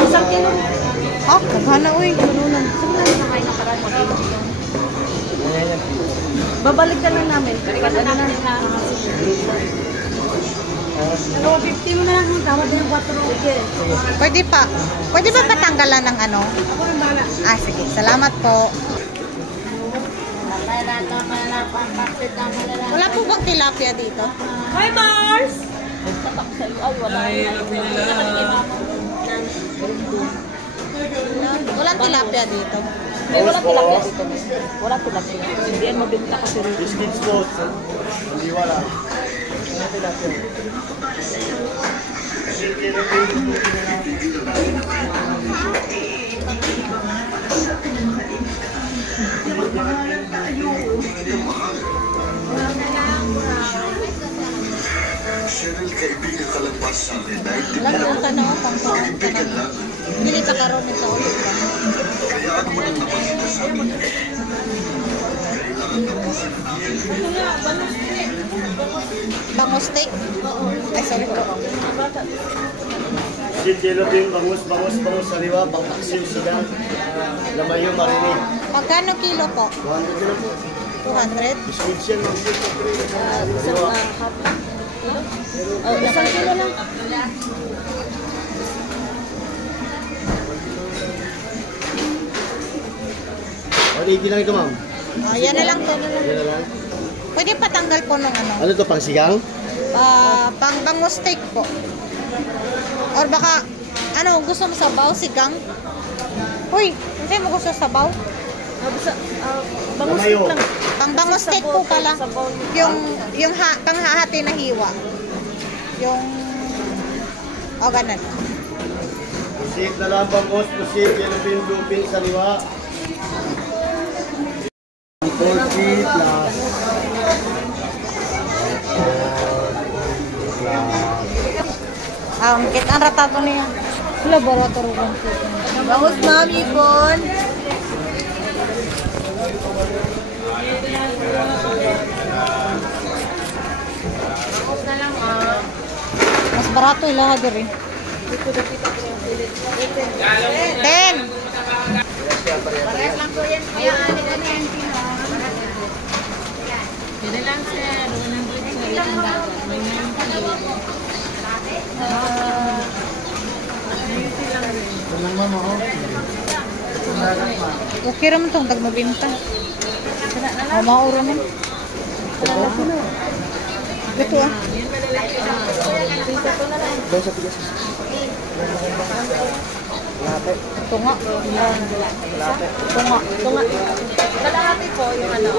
Isang kilo. Oh, naghana uy. Babalik ka lang namin. Pero 50 mo na lang kung tawad na yung 4. Pwede pa. Pwede ba patanggalan ng ano? Ako yung bala. Ah, sige. Salamat po. Wala po bang tilapia dito? Hi, Mars! Walang tilapia dito. Walang tilapia dito. Walang tilapia. Hindi yan mabinta kasi rin. Biscuit spots. Hindi wala. Walang tilapia. Lagi ang tanong pang tanong. Hindi pa karoon nito ulit ba? Bangus steak? Ay, sorry po. Siloping, bangus, sariwa, pangpaksiw, sigang, lamayo, marinig. Magkano kilo po? 200 na po. 200? Biscuit siya, sariwa. Isang kilo lang. Origi lang ito, ma'am. Oh, yan na lang to. Yan na lang. Pwede patanggal po nung ano? Ano to, pang sigang? Pang bangus steak po. Or baka, ano, gusto mo sabaw? Sigang? Uy, hindi mo gusto sabaw? Bangus Lamayo. lang. Pang bangus steak po pala. Yung panghahati na hiwa. Yung, o ganun. Pusik na lang, bangus, pusik, yellow blue pin, sariwa. 40 plus. Kit ang ratato niya. Laboratory ko. Bangus, ma'am, ipon. Mas barato ilaha diri. 10. Parehas lang po yan. Kaya ano ka yan? Pwede lang, sir. 100 lang. Okay raman itong tagmabinta. O, mauro mo. Ito ah. Ito nga. Ito nga. Kalahati po yung ano.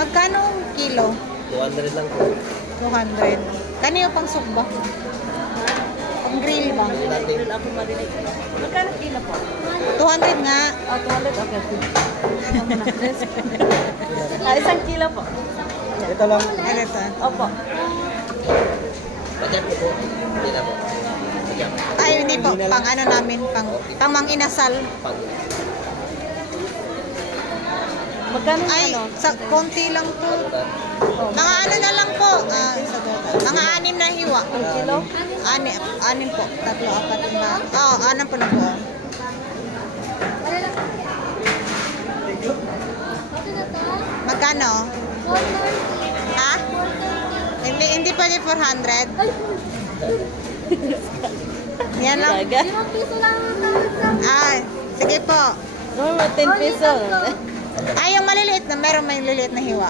Magkano ang kilo? 200 lang po. 200. Kanino pang sugba? Pang grill ba? Grill ako marinig. Magkano kilo po? 200 nga. 200? Okay. Isang kilo po. Ito lang. Ito. Opo. Budget po po. Hindi na po. Ay, hindi po. Pang ano namin. Pang mang-inasal. Magkano Ay, ano? sa konti lang po. Mga ano na lang po. Mga 6 na hiwa. Ang kilo? 6 po. 3, 4, 5. Oo, 6 po na po. Magkano? Ha? Hindi pwede 400? Yan lang. Ah, sige po. No, 10 peso. Ay, yung maliliit na. Meron may liliit na hiwa.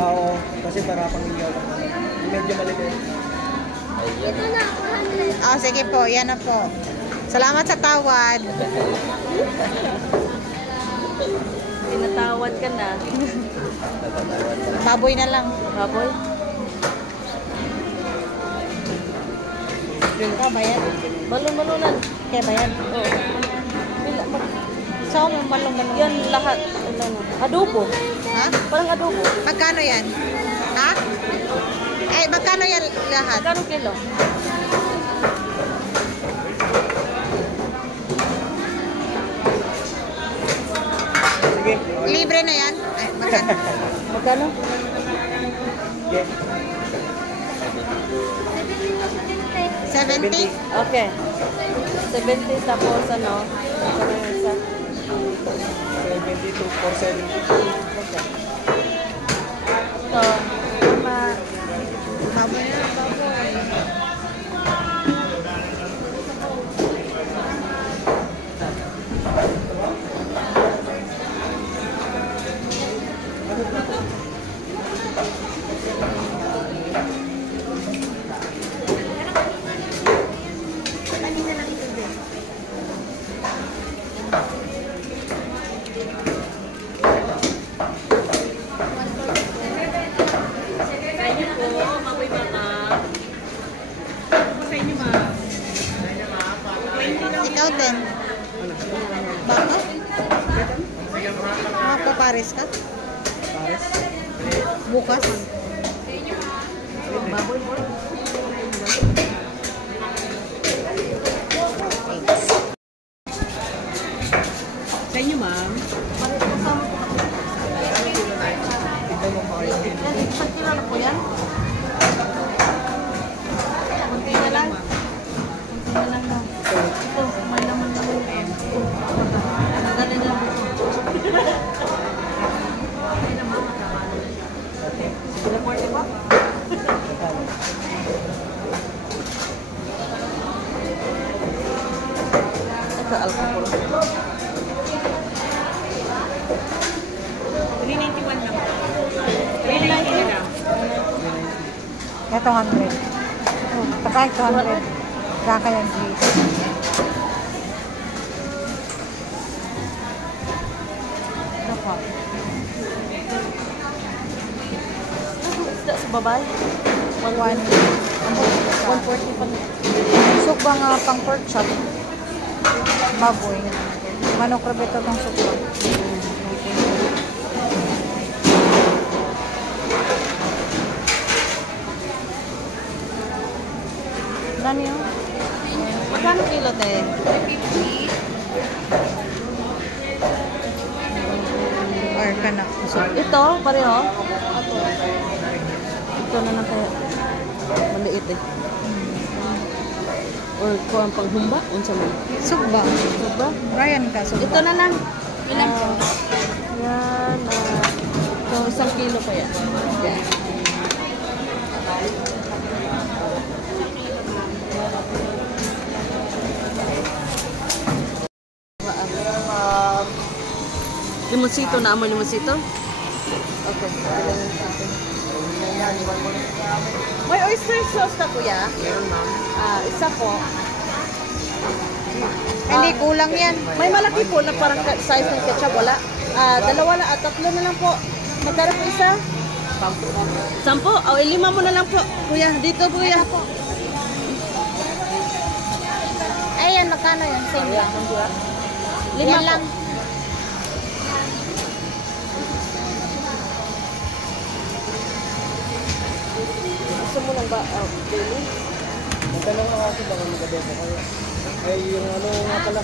Oo, kasi para pang medyo maliliit. sige po. Yan na po. Salamat sa tawad. Tinatawad ka na. Baboy na lang. Baboy? Ito, bayad. Balon-balonan. Kaya bayad. Oo. Pila ba? So, malong-malong. Yan lahat. Ano? Adobo. Ha? Parang adobo. Magkano yan? Ha? Ay, magkano yan lahat? Magkano kilo? Sige. Libre na yan? Ay, magkano? Magkano? Okay. 70? Okay. 70 tapos ano? Magkano yung isa? 72 for 72. Ito. Baboy na, baboy. Ikaw din. Bako? Magpapares ka? Bukas? Baboy mo? Sa inyo, ma'am? Isang kilo na po yan? Kunti na lang? Kunti na lang daw. Ito, may naman naman. Nagaling lang ito. Ay naman, makamano. Sila po ito ba? Ito, alcohol. 391 lang. 390 lang. Ito 100. Oh, taka ito 100. Kaka yan, please. Ito po. Isda sa babae? 140 pa. Suk ba nga pang pork chop? Baboy. Manok rabito tong suk ba? Dami yun. Magkano kilo, te? 350. Or ka na. Ito, pareho? Ito na lang kaya. Maliit eh. Or kuha ang panghumba? Unsa man? Suk ba? Diba? Ryan ka, suk Ito ba? na lang. Ilan po? Yan. So, 1 kilo pa yan. Yan. Limonsito na mo limonsito? Okay. May oyster sauce na kuya? Meron ma'am. Isa po. Hindi, kulang yan. May malaki po na parang size ng ketchup. Wala. Dalawa lang. Tatlo na lang po. Magkano po isa? 10. O, 5 mo na lang po. Kuya, dito kuya. Ayan, magkano yan? Same lang. 5 Yan lang. Gusto mo lang ba? Daily? Magtanong ako kasi baka magkabenta kayo. Ay, yung ano nga pala.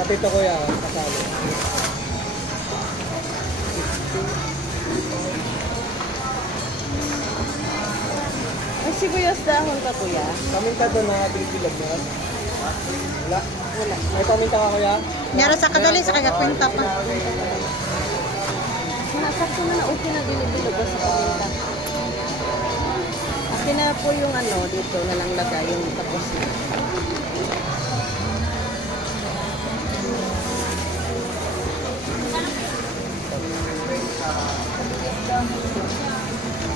Kapito ko yan, kasali. Ay, sibuyas dahon ka kuya. Paminta doon na bilog mo. Wala. Wala. May paminta ka kuya? Nyara sa kadali sa kagakwinta pa. Nasakto na okay na bilog sa paminta. Akin na po yung ano, dito na lang lagay yung tapos na.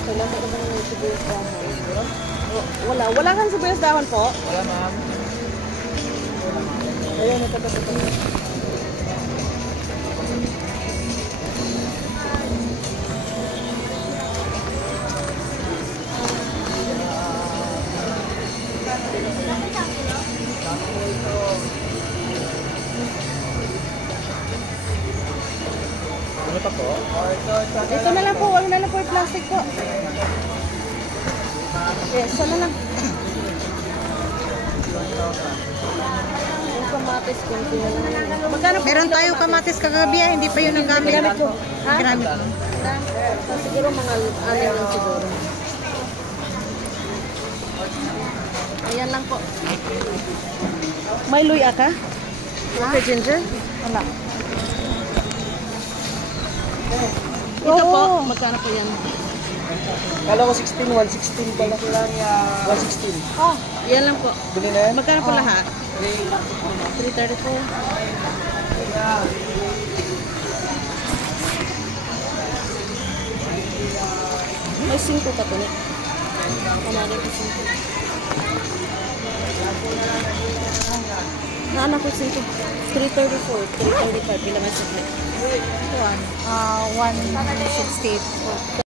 Kailangan ko naman yung sibuyas dahon. Wala. Wala kang sibuyas dahon po? Wala, ma'am. Ayun, ito. Ano pa po? Ito na lang po. Wala na lang po yung plastic po. Yes, so na lang. Yung kamatis, kunti na lang. Magkano po? Meron tayo kamatis kagabi, hindi pa yun ang gamit. Ginamit ko. Ha? Ginamit ko. So, siguro mga anin lang siguro. Ayan lang po. May luya ka? Okay, ginger? Wala. Ito po, Oo. magkano po yan? Kala ko 16, 116 pala. 116. Oh, Yan lang po. Bili na yan? Magkano po lahat? 334. May 5 pa po. Panalo ko 5. Naanak ko 5. 334, 335. Pila may 5. 168.